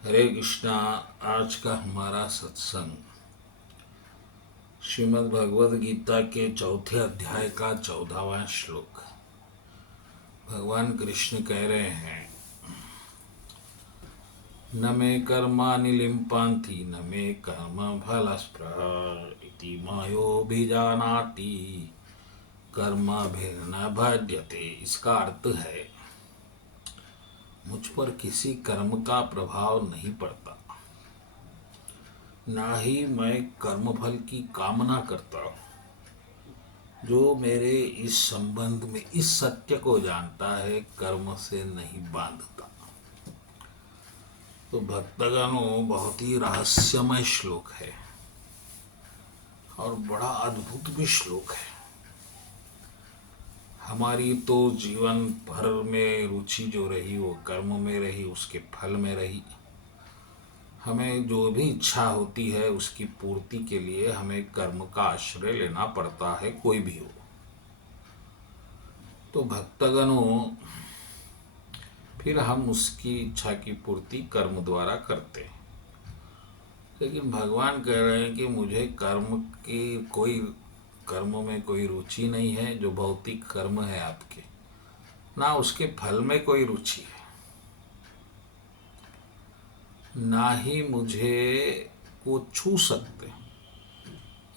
हरे कृष्णा। आज का हमारा सत्संग श्रीमद् भगवद गीता के चौथे अध्याय का 14वां श्लोक। भगवान कृष्ण कह रहे हैं, न मे कर्माणि लिम्पान्ति न मे कर्म फलस्पृहा इति मायोभिजानाति कर्मभिर्न बाध्यते। इसका अर्थ है, मुझ पर किसी कर्म का प्रभाव नहीं पड़ता, ना ही मैं कर्मफल की कामना करता हूँ। जो मेरे इस संबंध में इस सत्य को जानता है, कर्म से नहीं बांधता। तो भक्तगणों, बहुत ही रहस्यमय श्लोक है और बड़ा अद्भुत भी श्लोक है। हमारी तो जीवन भर में रुचि जो रही वो कर्म में रही, उसके फल में रही। हमें जो भी इच्छा होती है उसकी पूर्ति के लिए हमें कर्म का आश्रय लेना पड़ता है, कोई भी हो। तो भक्तगणों, फिर हम उसकी इच्छा की पूर्ति कर्म द्वारा करते हैं। लेकिन भगवान कह रहे हैं कि मुझे कर्म में कोई रुचि नहीं है। जो भौतिक कर्म है आपके, ना उसके फल में कोई रुचि है, ना ही मुझे वो छू सकते।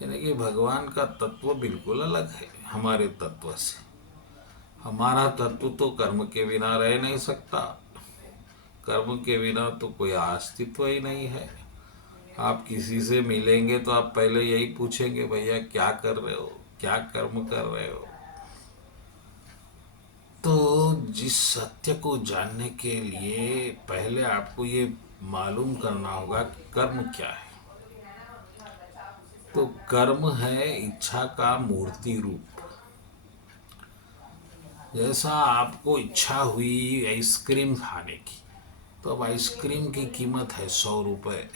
यानी कि भगवान का तत्व बिल्कुल अलग है हमारे तत्व से। हमारा तत्व तो कर्म के बिना रह नहीं सकता। कर्म के बिना तो कोई अस्तित्व ही नहीं है। आप किसी से मिलेंगे तो आप पहले यही पूछेंगे, भैया क्या कर रहे हो, क्या कर्म कर रहे हो। तो जिस सत्य को जानने के लिए पहले आपको ये मालूम करना होगा कि कर्म क्या है। तो कर्म है इच्छा का मूर्ति रूप। जैसा आपको इच्छा हुई आइसक्रीम खाने की, तो अब आइसक्रीम की कीमत है 100 रुपये।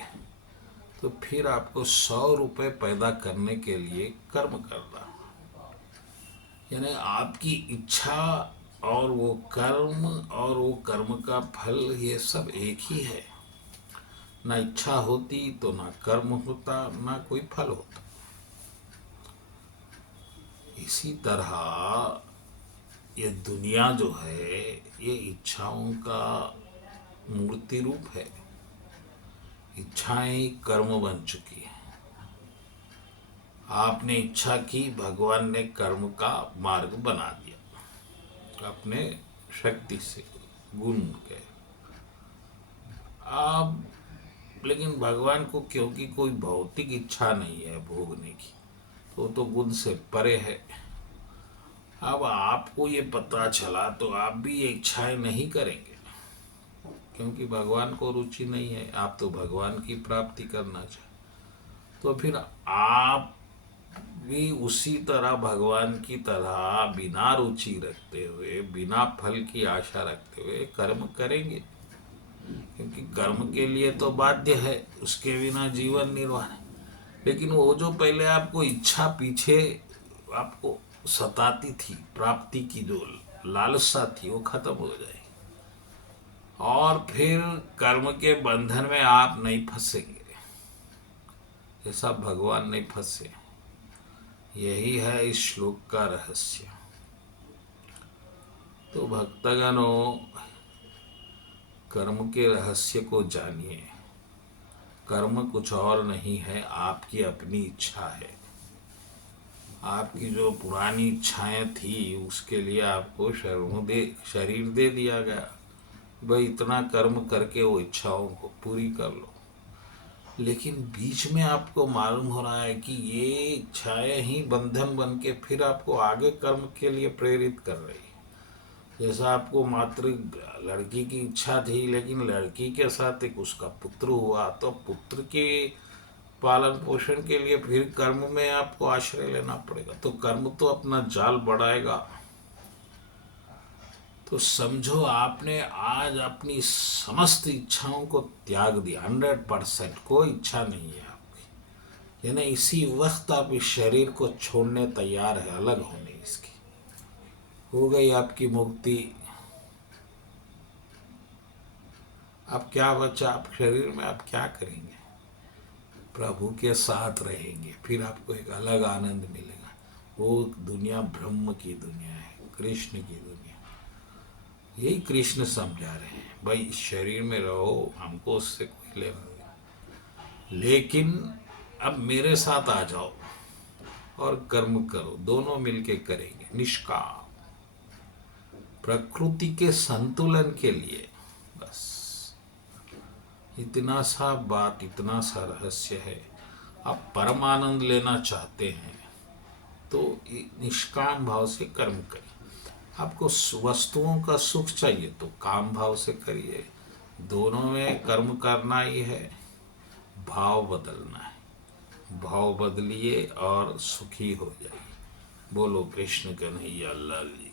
तो फिर आपको 100 रुपये पैदा करने के लिए कर्म करना, यानी आपकी इच्छा और वो कर्म का फल, ये सब एक ही है। ना इच्छा होती तो ना कर्म होता, ना कोई फल होता। इसी तरह ये दुनिया जो है, ये इच्छाओं का मूर्ति रूप है। इच्छाएं कर्म बन चुकी है। आपने इच्छा की, भगवान ने कर्म का मार्ग बना दिया अपने शक्ति से, गुण के। आप लेकिन भगवान को क्योंकि कोई भौतिक इच्छा नहीं है भोगने की, तो गुण से परे है। अब आपको ये पता चला तो आप भी ये इच्छाएं नहीं करेंगे, क्योंकि भगवान को रुचि नहीं है। आप तो भगवान की प्राप्ति करना चाहते। तो फिर आप भी उसी तरह भगवान की तरह बिना रुचि रखते हुए, बिना फल की आशा रखते हुए कर्म करेंगे, क्योंकि कर्म के लिए तो बाध्य है, उसके बिना जीवन निर्वाह है। लेकिन वो जो पहले आपको इच्छा पीछे आपको सताती थी, प्राप्ति की जो लालसा थी, वो खत्म हो जाएगी और फिर कर्म के बंधन में आप नहीं फंसेंगे, जैसा भगवान नहीं फंसे। यही है इस श्लोक का रहस्य। तो भक्तगणों, कर्म के रहस्य को जानिए। कर्म कुछ और नहीं है, आपकी अपनी इच्छा है। आपकी जो पुरानी इच्छाएं थी, उसके लिए आपको शरीर दे दिया गया, भाई इतना कर्म करके वो इच्छाओं को पूरी कर लो। लेकिन बीच में आपको मालूम हो रहा है कि ये इच्छाएं ही बंधन बन के फिर आपको आगे कर्म के लिए प्रेरित कर रही है। जैसा आपको मात्र लड़की की इच्छा थी, लेकिन लड़की के साथ एक उसका पुत्र हुआ, तो पुत्र के पालन पोषण के लिए फिर कर्म में आपको आश्रय लेना पड़ेगा। तो कर्म तो अपना जाल बढ़ाएगा। तो समझो, आपने आज अपनी समस्त इच्छाओं को त्याग दिया, 100%। कोई इच्छा नहीं है आपकी, यानी इसी वक्त आप इस शरीर को छोड़ने तैयार है, अलग होने इसकी। हो गई आपकी मुक्ति। अब क्या बचा, आप शरीर में आप क्या करेंगे? प्रभु के साथ रहेंगे, फिर आपको एक अलग आनंद मिलेगा। वो दुनिया ब्रह्म की दुनिया है, कृष्ण की दुनिया। यही कृष्ण समझा रहे हैं, भाई इस शरीर में रहो, हमको उससे कोई लेना नहीं, लेकिन अब मेरे साथ आ जाओ और कर्म करो, दोनों मिलके करेंगे निष्काम, प्रकृति के संतुलन के लिए। बस इतना सा बात, इतना सा रहस्य है। आप परम आनंद लेना चाहते हैं तो निष्काम भाव से कर्म करिए। आपको वस्तुओं का सुख चाहिए तो काम भाव से करिए। दोनों में कर्म करना ही है, भाव बदलना है। भाव बदलिए और सुखी हो जाइए। बोलो कृष्ण कन्हैया लाल जी।